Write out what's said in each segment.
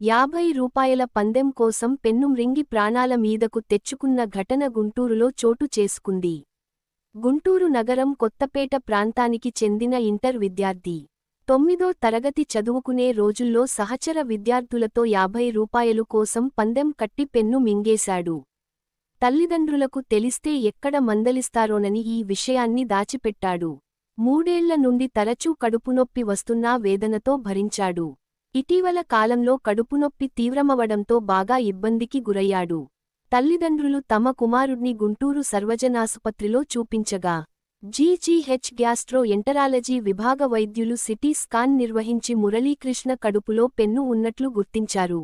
రూ. 50 పందెం కోసం పెన్ను మ్రింగి ప్రాణాల మీదకు తెచ్చుకున్న ఘటన గుంటూరులో చోటు చేసుకుంది. గుంటూరు నగరం కొత్తపేట ప్రాంతానికి చెందిన ఇంటర్ విద్యార్థి 9వ తరగతి చదువుకునే రోజుల్లో సహచర విద్యార్థులతో రూ. 50 కోసం పందెం కట్టి పెన్ను మింగేశాడు. తల్లిదండ్రులకు తెలిస్తే ఎక్కడ మందలిస్తారోనని ఈ విషయాన్ని దాచిపెట్టాడు. 3 ఏళ్ల నుండి తరచూ కడుపునొప్పి వస్తున్నా వేదనతో భరించాడు. ఇటీవల కాలంలో కడుపునొప్పి తీవ్రమవడంతో బాగా ఇబ్బందికి గురయ్యాడు. తల్లిదండ్రులు తమ కుమారుడ్ని గుంటూరు సర్వజనాసుపత్రిలో చూపించగా జీజీహెచ్ గ్యాస్ట్రో ఎంటరాలజీ విభాగ వైద్యులు సిటీ స్కాన్ నిర్వహించి మురళీకృష్ణ కడుపులో పెన్ను ఉన్నట్లు గుర్తించారు.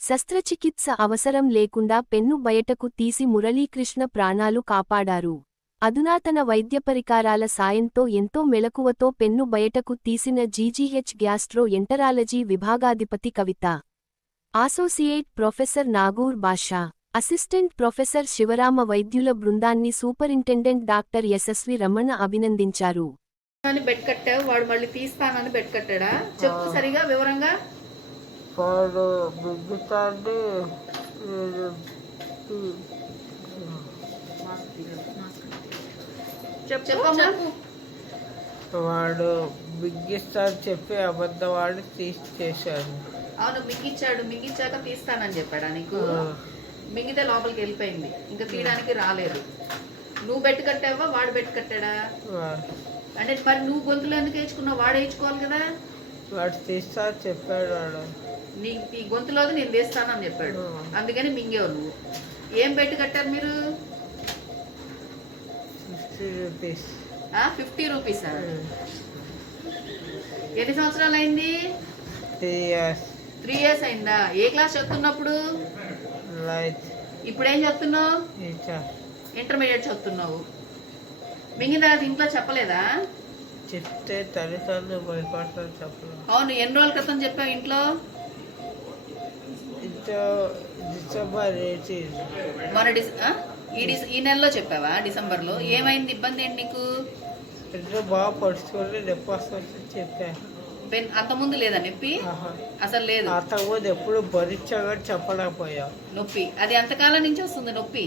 శస్త్రచికిత్స అవసరం లేకుండా పెన్ను బయటకు తీసి మురళీకృష్ణ ప్రాణాలు కాపాడారు. అధునాతన వైద్య పరికరాల సాయంతో ఎంతో మెలకువతో పెన్ను బయటకు తీసిన జీజీహెచ్ గ్యాస్ట్రో ఎంటరాలజీ విభాగాధిపతి కవిత, అసోసియేట్ ప్రొఫెసర్ నాగూర్ బాషా, అసిస్టెంట్ ప్రొఫెసర్ శివరామ వైద్యుల బృందాన్ని సూపరింటెండెంట్ డాక్టర్ యశస్వి రమణ అభినందించారు. బెడ్ కట్టావు, వాడు మళ్ళీ తీస్తానని బెడ్ కట్టాడా? చెప్పు సరిగా వివరంగా. వాడు బిగ్గిస్తాడు చెప్పి అబద్ధవాడు చేశాడు. అవును, మింగిచ్చాడు. మింగిచ్చాక తీస్తానని చెప్పాడా నీకు? మింగితే లోపలికి వెళ్ళిపోయింది, ఇంకా తీయడానికి రాలేదు. నువ్వు బెట్ కట్టావా వాడు బెట్ కట్టాడా? అంటే మరి నువ్వు గొంతులో ఎందుకు వేయించుకున్నావు? వాడు వేయించుకోవాలి కదా. వాడు తీస్తా చెప్పాడు. వాడు ఈ గొంతులో నేను తీస్తానని చెప్పాడు, అందుకని మింగేవు నువ్వు. ఏం బెట్ కట్టారు మీరు? 50 రూపీస్. ఎన్ని సంవత్సరాలు అయింది? 3 ఇయర్స్ అయిందా? ఏ క్లాస్ చదువుతున్నప్పుడు? ఇప్పుడు ఏం చదువుతున్నావు? ఇంటర్మీడియట్ చదువుతున్నావు. మింగిన తర్వాత ఇంట్లో చెప్పలేదా? చెప్తే తల్లిదండ్రులు భయపడతారు. చెప్పలేదు. అవును, ఎన్ని రోజుల క్రితం చెప్పావు ఇంట్లో? డిసెంబర్ 18. మన ఈ నెలలో చెప్పావా? డిసెంబర్లో. ఏమైంది? ఇబ్బంది ఏంటి నీకు? బాగా పడుచుకోండి, నొప్పి వస్తుంది చెప్పాను. అంతకుముందు లేదా నొప్పి? అసలు లేదు. అంతకుముందు ఎప్పుడు భరించాగా చెప్పలేకపోయా నొప్పి. అది ఎంతకాలం నుంచి వస్తుంది నొప్పి?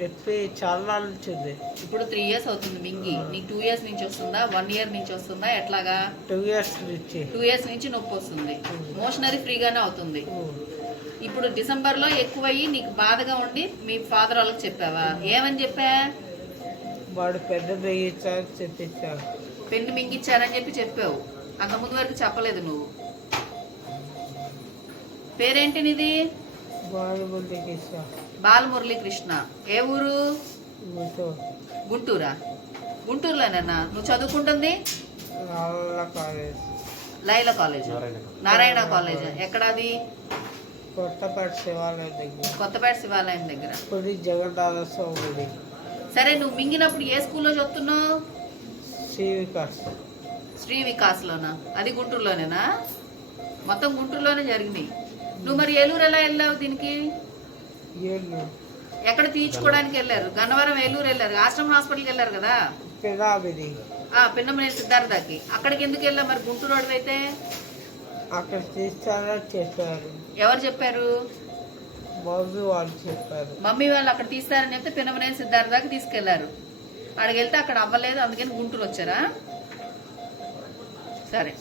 నొప్పి చాలా నాள் నుంచి ఉంది. ఇప్పుడు 3 ఇయర్స్ అవుతుంది మింగి. నీకు 2 ఇయర్స్ నుంచి వస్తుందా? 1 ఇయర్ నుంచి వస్తుందా? ఎట్లాగా? 2 ఇయర్స్ నుంచి. 2 ఇయర్స్ నుంచి నొప్పి వస్తుంది. మోషనరీ ఫ్రీగానే అవుతుంది. ఇప్పుడు డిసెంబర్లో ఎక్కువయ్యి నీకు బాధగా ఉండి మీ ఫాదర్ వాళ్ళకి చెప్పావా? ఏమని చెప్పా? వాడు పెన్ను మింగించారని చెప్పించారు. పెన్ను మింగించారని చెప్పి చెప్పావు. అంత ముందు వరకు చెప్పలేదు నువ్వు. పేరేంటి నీది? బాలమురళీకృష్ణ. ఏ ఊరు? గుంటూరా? గుంటూరులోనేనా నువ్వు చదువుకుంటుంది? Laila college, Narayana college. ఎక్కడాది? కొత్తపేట శివాలయం దగ్గర. కొత్తపేట శివాలయం దగ్గర. జగన్నాథ స్వామి. సరే, నువ్వు మింగినప్పుడు ఏ స్కూల్లో చదువుతున్నావు? శ్రీ వికాస్లోనా? అది గుంటూరులోనేనా? మొత్తం గుంటూరులోనే జరిగింది. నువ్వు మరి ఏలూరు ఎలా వెళ్ళావు దీనికి? ఎక్కడ తీర్చుకోవడానికి వెళ్ళారు? గన్నవరం, ఏలూరు వెళ్ళారు. ఆశ్రమం హాస్పిటల్కి వెళ్ళారు కదా? పిన్నమనేని సిద్ధార్థకి. అక్కడికి ఎందుకు వెళ్ళావు మరి? గుంటూరు అయితే అక్కడ తీస్తారని చెప్పారు. ఎవరు చెప్పారు? మమ్మీ వాళ్ళు చెప్పారు. మమ్మీ వాళ్ళు అక్కడ తీస్తారని చెప్తే పిన్నమనేని సిద్ధార్థ దాకా తీసుకెళ్లారు. అక్కడికి వెళ్తే అక్కడ అవ్వలేదు, అందుకని గుంటూరు వచ్చారా? సరే.